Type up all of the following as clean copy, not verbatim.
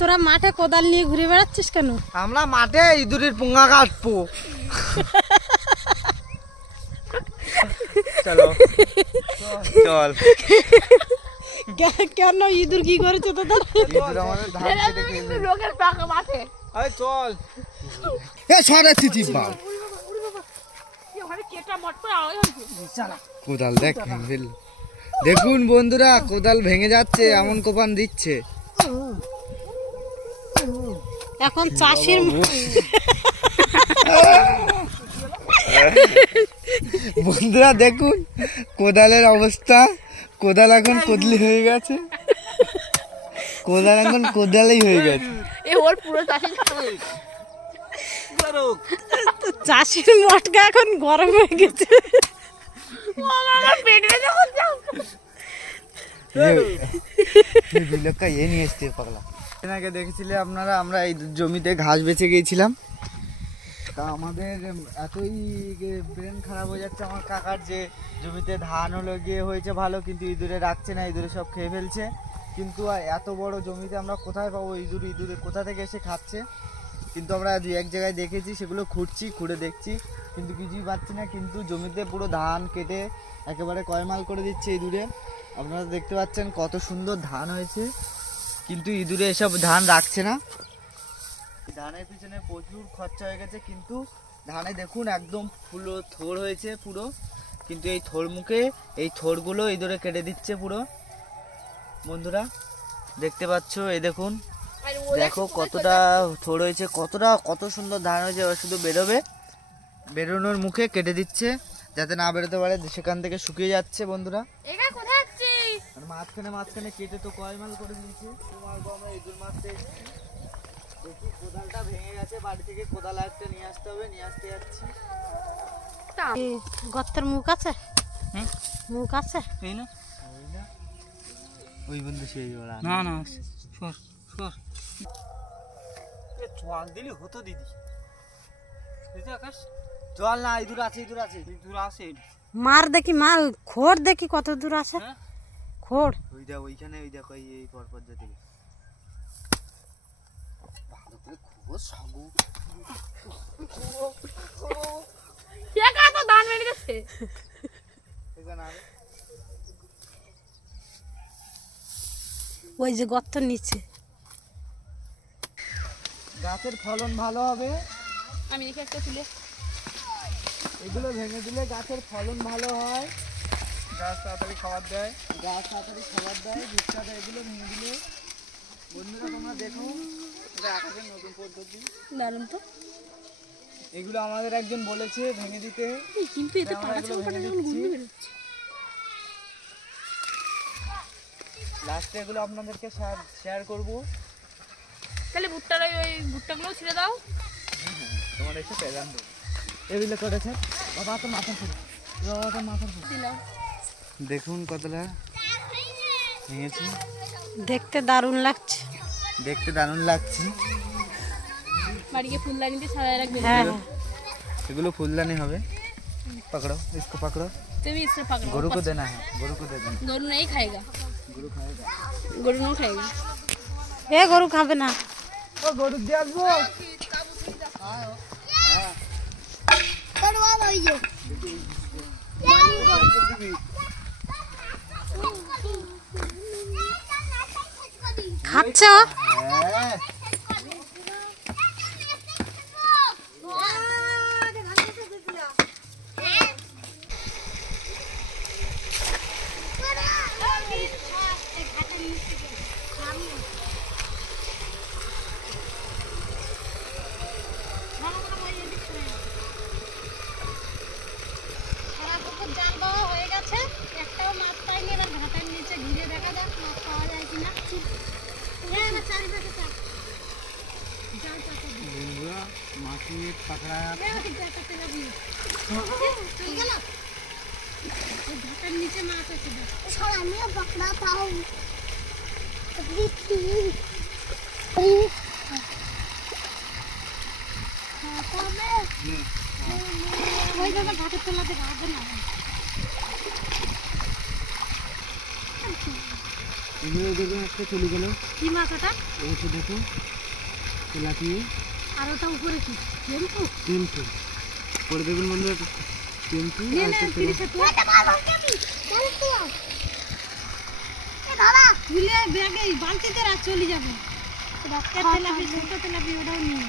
তোরা মাঠে কোদাল নিয়ে ঘুরে বেড়াচ্ছিস কেন? আমরা মাঠে ইঁদুরের পুঙ্গা কাটবো। চলো চল। কেন ইঁদুর কি করেছে তোদের? ইঁদুর আমাদের ধান কেটে খেয়ে লোকের পাকা মাঠে। আরে চল। এ সরাচ্ছি জিব্বা। ওখানে কেটা মট করে আওয়াজ হচ্ছে। কোদাল দেখ ফেল। দেখুন বন্ধুরা কোদাল ভেঙে যাচ্ছে, এমন কোপান দিচ্ছে। এখন চাষির বন্ধুরা দেখুন কোদালের অবস্থা, কোদাল এখন কোদলি হয়ে গেছে, কোদাল এখন কোদালই হয়ে গেছে। ওর পুরো চাষির মটকা এখন গরম হয়ে গেছে। এ নিয়ে এসছে পাগলা। আগে দেখেছিলে আপনারা আমরা এই জমিতে ঘাস বেচে গিয়েছিলাম, তা আমাদের এতই ব্রেন খারাপ হয়ে যাচ্ছে আমার কাকার, যে জমিতে ধান হলো গিয়ে হয়েছে ভালো, কিন্তু ইঁদুরে রাখছে না, ইঁদুরে সব খেয়ে ফেলছে। কিন্তু এত বড় জমিতে আমরা কোথায় পাবো ইঁদুর? ইঁদুরে কোথা থেকে এসে খাচ্ছে। কিন্তু আমরা দুই এক জায়গায় দেখেছি, সেগুলো খুঁড়ে দেখছি, কিন্তু কিছুই পাচ্ছি না। কিন্তু জমিতে পুরো ধান কেটে একেবারে কয়মাল করে দিচ্ছে ইঁদুরে। আপনারা দেখতে পাচ্ছেন কত সুন্দর ধান হয়েছে, কিন্তু ইঁদুরে এসব ধান রাখছে না। ধানের পিছনে প্রচুর খরচা হয়ে গেছে, কিন্তু ধানে দেখুন একদম পুরো থোড় হয়েছে পুরো, কিন্তু এই থোড় মুখে এই থোড়গুলো ইঁদুরে কেটে দিচ্ছে পুরো। বন্ধুরা দেখতে পাচ্ছ, এই দেখুন, দেখো কতটা থোড় হয়েছে, কত সুন্দর ধান হয়েছে। এবার শুধু বেরোবে, বেরোনোর মুখে কেটে দিচ্ছে যাতে না বেরোতে পারে, সেখান থেকে শুকিয়ে যাচ্ছে। বন্ধুরা আর মাঝখানে কেটে তো কয়মাল করে দিয়েছে। আমরা ইঁদুর মারতে দেখি কোদালটা ভেঙে গেছে, বাড়ি থেকে কোদাল একটা নিয়ে আসতে হবে, নিয়ে আসতে যাচ্ছি। গর্তের মুখ আছে, মুখ আছে ওই বন্ধু সেই না না সর সর চল দিলি হতো দিদি। আকাশ চল না, ইঁদুর আছে ইঁদুর আছে দূর আসে। মার দেখি, মার খোড় দেখি কত দূর আছে। খোড় ওই দেখ ওইখানে, ওই দেখো এই পরপর যেতে ভালো করে খুব সাগু ধান মেরে গেছে। ওই যে গর্তের নিচে। গাছের ফলন ভালো হবে, আমি দেখি একটা তুলে। এগুলো ভেঙে দিলে গাছের ফলন ভালো হয়, গাছ তাড়াতাড়ি খাবার দেয়, ভুট্টা দেয়। এগুলো ভেঙে দিলে বন্ধুরা তোমরা দেখো, এটা আকাশের নতুন পদ্ধতি, দারুন তো। এগুলো আমাদের একজন বলেছে ভেঙে দিতে, কিন্তু এতে লাস্টে এগুলো আপনাদেরকে শেয়ার করবো। তাহলে ভুট্টার ওই ভুট্টাগুলো ছেড়ে দাও। তোমার এসে পেলাম এগুলো করেছে বাবা, তো মাথার ফুল, বাবা তো মাথার ফুল দিলাম। দেখুন কতটা ভেঙেছি, দেখতে দারুণ লাগছে, বাড়িকে ফুলদানিতে ছাড়াই রাখবে। হ্যাঁ এগুলো ফুলদানি হবে। पकड़ो इसको, पकड़ो তুমি इससे पकड़ो। गरु को देना है, गरु को दे देना। गरु नहीं खाएगा, गरु खाएगा, गरु नहीं खाएगा। এ গরু খাবে না। ओ गरु दे আসবো। করবা ভাই যে খাচ্ছ? नीचे मार पकड़ा पाओ वही जगह घाटे तलाते घाट ना দেখুন একটা চলে গেল। কি মাছ ওটা? ওটা দেখো তেলাপিয়া। আর ওটা উপরে কি? টেম্পু? টেম্পু। পরে দেখুন বন্ধুরা টেম্পু আর একটা তুলে ব্যাগে বালতিতে রাখ চলে যাবে। তেলাপি ছোট তেলাপি ওটাও নিয়ে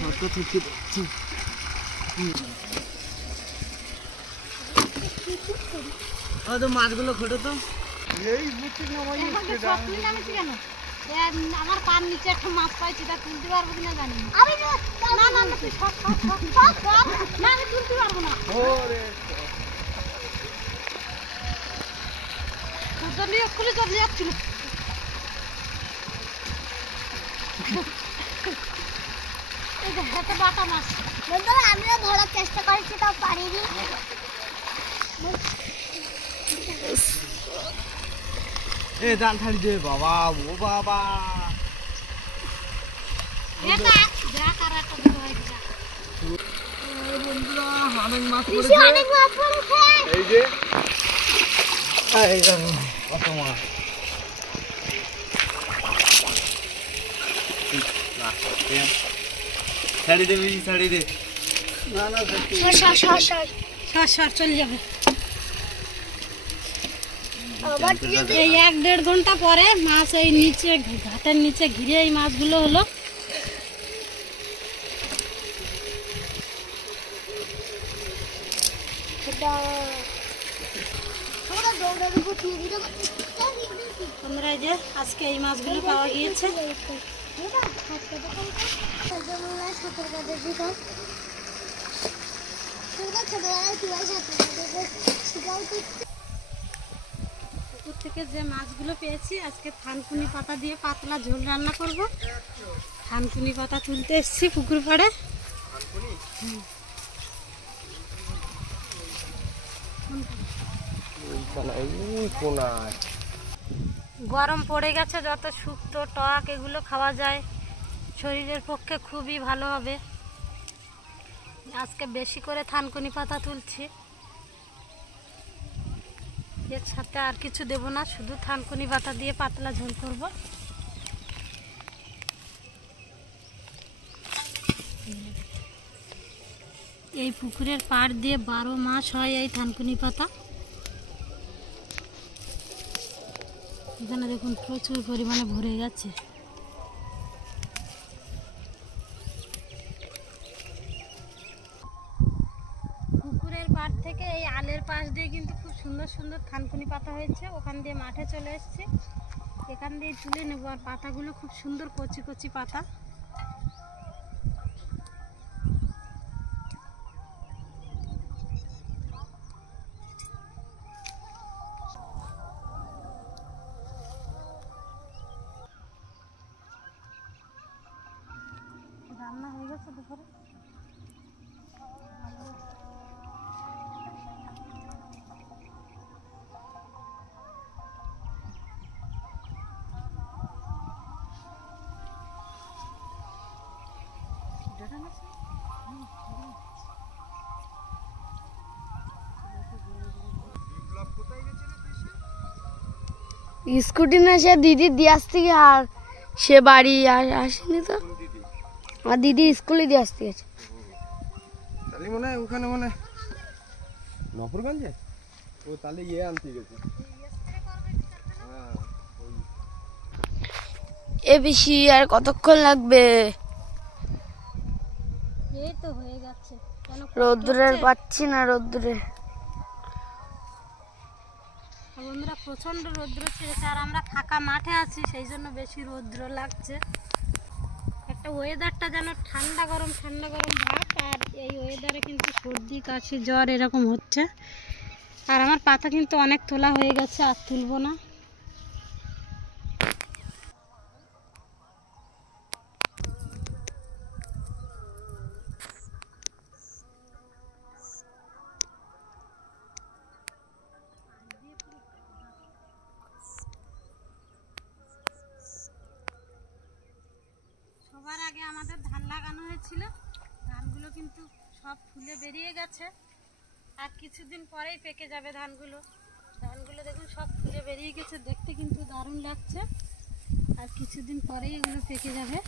ছোট থেকে যাচ্ছে। তো মাছগুলো খোটো তো এই বুঝছি না ভাই কেন আমার পার নিচে একটা মাছ পাইছি তা তুলতে পারবো কিনা জানি না। না না না তুই সব না আমি তুলতে পারবো না। খুলে চলে যাচ্ছিল। এই যে হাতে বাটা মাছ বন্ধুরা আমিও ধরার চেষ্টা করেছি তাও পারিনি। এ জাল ছাড়ি দে বাবা, ও বাবা এটা দেখ আর একটা দিতে হয় যা। বন্ধুরা অনেক মাছ পড়েছে। অনেক মাছ পড়েছে। এই যে এই দেখো কত মাছ। ছাড়ি দে বেশি ছাড়ি দে। না না সর চলে যাবে। এই 1-1.5 ঘন্টা পরে মাছ এই নিচে ঘাটের নিচে ঘিরে এই মাছগুলো হলো। আমরা এই যে আজকে এই মাছগুলো পাওয়া গিয়েছে। পুকুর থেকে যে মাছগুলো পেয়েছি আজকে থানকুনি পাতা দিয়ে পাতলা ঝোল রান্না করব। থানকুনি পাতা তুলতে এসেছি পুকুর পাড়ে। গরম পড়ে গেছে, যত শুক্তো টক এগুলো খাওয়া যায় শরীরের পক্ষে খুবই ভালো হবে। আজকে বেশি করে থানকুনি পাতা তুলছি। এর সাথে আর কিছু দেব না, শুধু থানকুনি পাতা দিয়ে পাতলা ঝোল করব। এই পুকুরের পাড় দিয়ে 12 মাস হয় এই থানকুনি পাতা। এখানে দেখুন প্রচুর পরিমাণে ভরে গেছে। পুকুরের পাড় থেকে এই আলের পাশ দিয়ে কিন্তু খুব সুন্দর সুন্দর থানকুনি পাতা হয়েছে। ওখান দিয়ে মাঠে চলে এসেছি, এখান দিয়ে তুলে নেব। আর পাতাগুলো খুব সুন্দর কচি কচি পাতা। রান্না হয়ে গেছে দুপুরে। স্কুটি না সে দিদির দিয়ে আসতে গিয়ে আর সে বাড়ি আসেনি তো। আমার দিদি স্কুলে দিয়ে আসতে গেছে। তাহলে মনে হয় ওখানে মনে নপুরগঞ্জে ও তাহলে ইয়ে আনতে গেছে। এ বেশি আর কতক্ষণ লাগবে? এই তো হয়ে যাচ্ছে। রোদ্দুরের পাচ্ছি না রোদ্দুরে। বন্ধুরা প্রচন্ড রৌদ্র ছেড়েছে আর আমরা ফাঁকা মাঠে আছি, সেই জন্য বেশি রৌদ্র লাগছে। একটা ওয়েদারটা যেন ঠান্ডা গরম ভাব। আর এই ওয়েদারে কিন্তু সর্দি কাশি জ্বর এরকম হচ্ছে। আর আমার পাতা কিন্তু অনেক তোলা হয়ে গেছে, আর তুলবো না। সবার আগে আমাদের ধান লাগানো হয়েছিল, ধানগুলো কিন্তু সব ফুলে বেরিয়ে গেছে। আর কিছুদিন পরেই পেকে যাবে ধানগুলো। ধানগুলো দেখুন সব ফুলে বেরিয়ে গেছে, দেখতে কিন্তু দারুণ লাগছে। আর কিছুদিন পরেই এগুলো পেকে যাবে।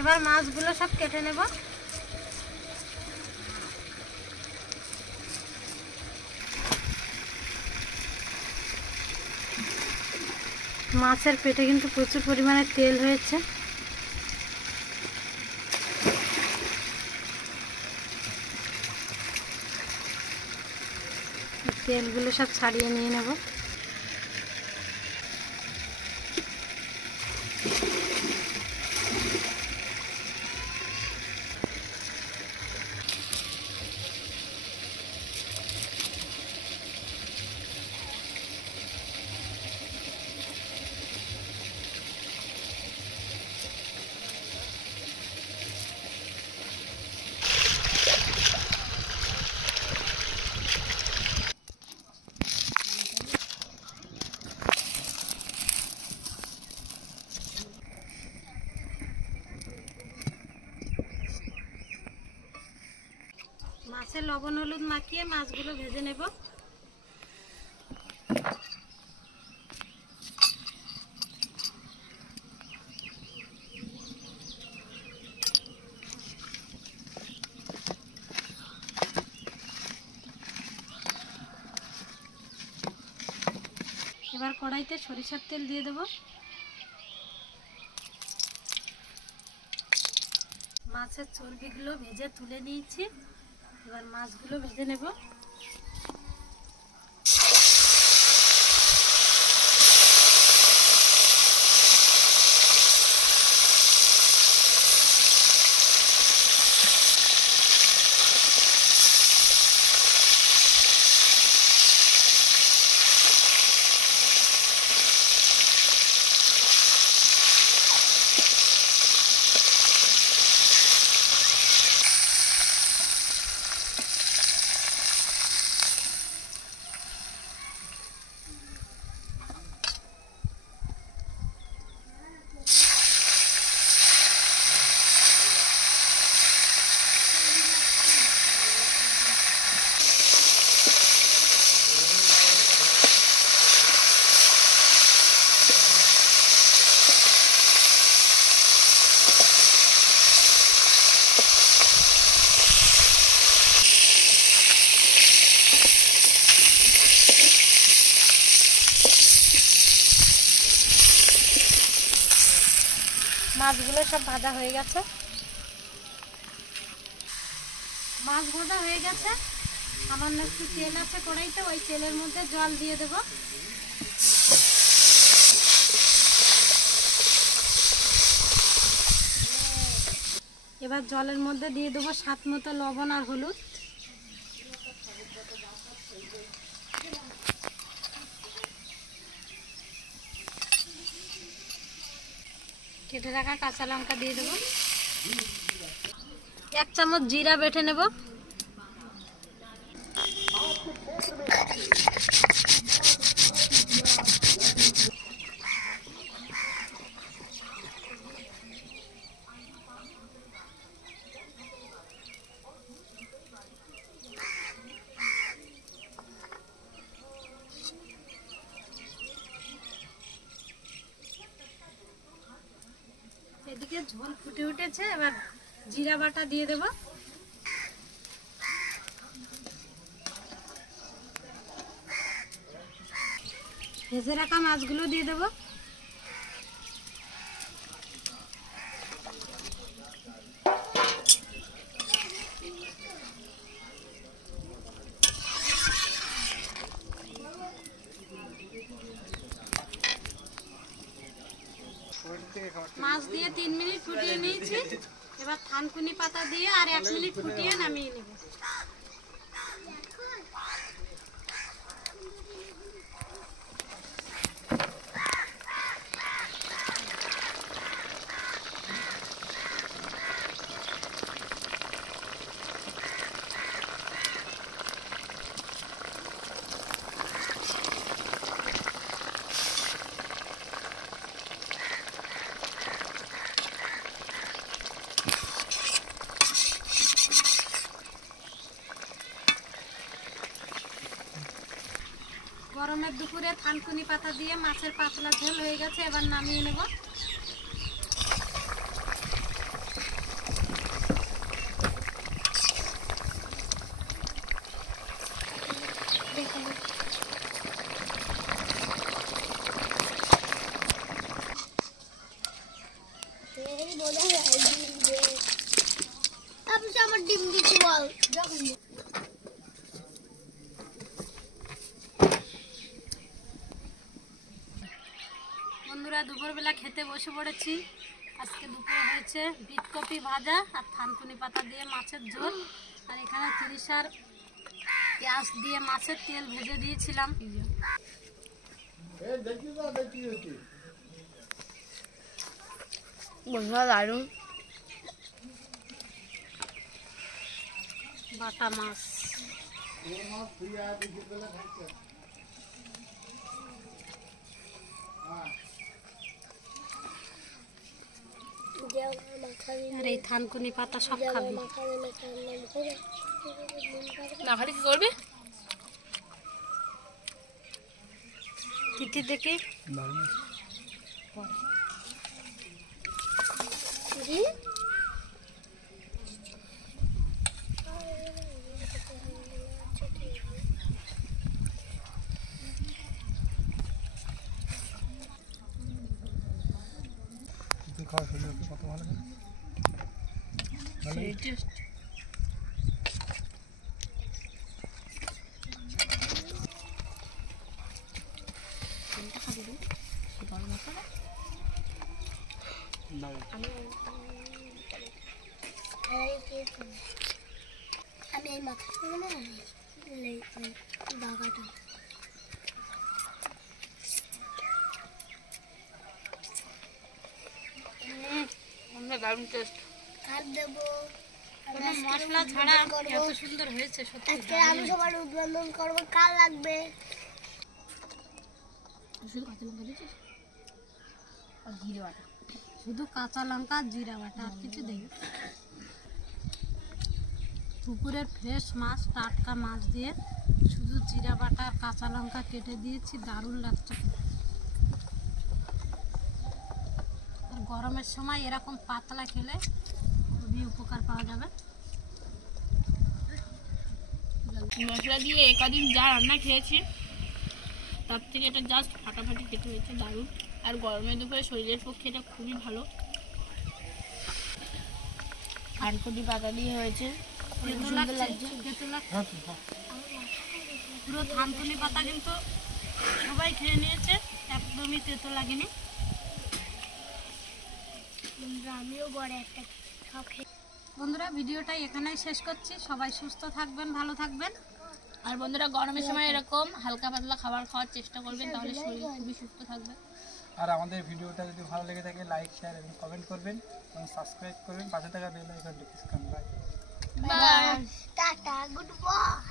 এবার মাছগুলো সব কেটে নেব। মাছের পেটে কিন্তু প্রচুর পরিমাণে তেল হয়েছে। তেলগুলো সব ছাড়িয়ে নিয়ে নেব। মাছে লবণ হলুদ মাখিয়ে মাছগুলো ভেজে নেব। এবার কড়াইতে সরিষার তেল দিয়ে দেব। মাছের চর্বিগুলো ভেজে তুলে নিয়েছি। এবার মাছগুলো ভেজে নেব। মাছগুলো সব ভাজা হয়ে গেছে। মাছ ভাজা হয়ে গেছে। সামান্য একটু তেল আছে কড়াইতে, ওই তেলের মধ্যে জল দিয়ে দেব। এবার জলের মধ্যে দিয়ে দেবো স্বাদ মতো লবণ আর হলুদ। কেটে রাখা কাঁচা লঙ্কা দিয়ে দেবো। 1 চামচ জিরা বেটে নেব। এদিকে ঝোল ফুটে উঠেছে, এবার জিরা বাটা দিয়ে দেব। ভেজে রাখা মাছগুলো দিয়ে দেব। মাছ দিয়ে 3 মিনিট ফুটিয়ে নিয়েছি। এবার থানকুনি পাতা দিয়ে আর 1 মিনিট ফুটিয়ে নামিয়ে নেব। দুপুরে থানকুনি পাতা দিয়ে মাছের পাতলা ঝোল হয়ে গেছে, এবার নামিয়ে নেব। আমার ডিম দিচ্ছি বল। বন্ধুরা দুপুরবেলা খেতে বসে পড়েছি। আজকে দুপুরে হয়েছে বিটকপি ভাজা আর থানকুনি পাতা দিয়ে মাছের ঝোল, আর এখানে 30 আর পেঁয়াজ দিয়ে মাছের তেল ভেজে দিয়েছিলাম। বন্ধুরা দারুণ বাটা মাছ। আর এই থানকুনি পাতা সব খাবি। না খালি কি করবি? তিথি দেখি খাওয়া শরীরে কত ভালো লাগে। আমি এই মাথা না বাগাটা দারুণ টেস্ট। কাট দেবো। কোনো মশলা ছাড়া এত সুন্দর হয়েছে সত্যি। আজকে আমি সবার উদ্বোধন করবো, কার লাগবে? শুধু কাঁচা লঙ্কা দিয়েছিস আর জিরে বাটা। শুধু কাঁচা লঙ্কা আর জিরা বাটা, আর কিছু দেই। পুকুরের ফ্রেশ মাছ, টাটকা মাছ দিয়ে শুধু জিরা বাটা আর কাঁচা লঙ্কা কেটে দিয়েছি, দারুণ লাগছে। আর গরমের সময় এরকম পাতলা খেলে খুবই উপকার পাওয়া যাবে। মশলা দিয়ে একাদিন যা রান্না খেয়েছি তার থেকে এটা জাস্ট ফাটাফাটি খেতে হয়েছে, দারুণ। আর গরমের দুপুরে শরীরের পক্ষে এটা খুবই ভালো। থানকুনি পাতা দিয়ে হয়েছে, তেতো লাগছে, তেতো লাগছে। পুরো থানকুনি পাতা কিন্তু সবাই খেয়ে নিয়েছে, একদমই তেতো লাগেনি। আমিও বড় একটা সব খেয়ে। বন্ধুরা ভিডিওটা এখানেই শেষ করছি। সবাই সুস্থ থাকবেন, ভালো থাকবেন। আর বন্ধুরা গরমের সময় এরকম হালকা পাতলা খাবার খাওয়ার চেষ্টা করবেন, তাহলে শরীর খুবই সুস্থ থাকবে। আর আমাদের ভিডিওটা যদি ভালো লেগে থাকে লাইক, শেয়ার এবং কমেন্ট করবেন এবং সাবস্ক্রাইব করবেন। পাশে থাকা বেল আইকনটি প্রেস করুন। Bye. Bye. Tata, good by.